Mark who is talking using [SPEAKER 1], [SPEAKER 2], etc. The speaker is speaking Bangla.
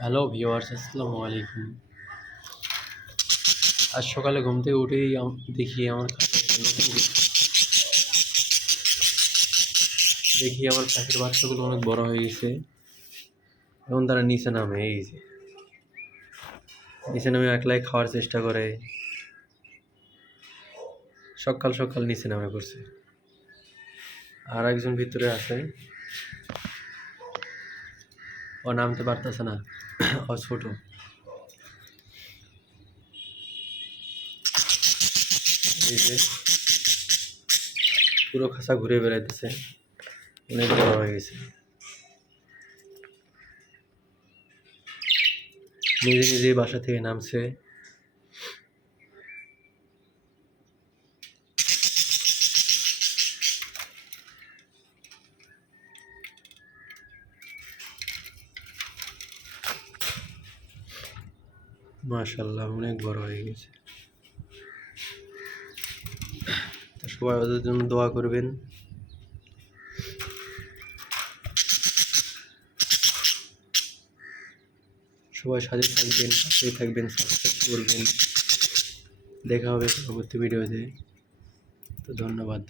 [SPEAKER 1] হ্যালো ভিওয়ার্স আসসালামু আলাইকুম। আজ সকালে ঘুম থেকে উঠেই দেখি আমার। দেখি আমার পাখির বাচ্চাগুলো অনেক বড় হয়ে গেছে। এখন তারা নিচে নামে, এই যে। নিচে নামে একলাই খাওয়ার চেষ্টা করে। সকাল সকাল নিচে নামে করছে আর একজন ভিতরে আছে। ও নামতে পারতেছে না। ও ছোট। পুরো খাঁচা ঘুরে বেড়াইতেছে। অনেক বড় হয়ে গেছে। নিজে নিজেই বাসা থেকে নামছে। মাশাল্লাহ অনেক বড় হয়ে গেছে। তো সবাই ওদের জন্য দোয়া করবেন। সবাই সাথে থাকবেন, পাশেই থাকবেন, সাবস্ক্রাইব করবেন। দেখা হবে পরবর্তী ভিডিওতে। তো ধন্যবাদ।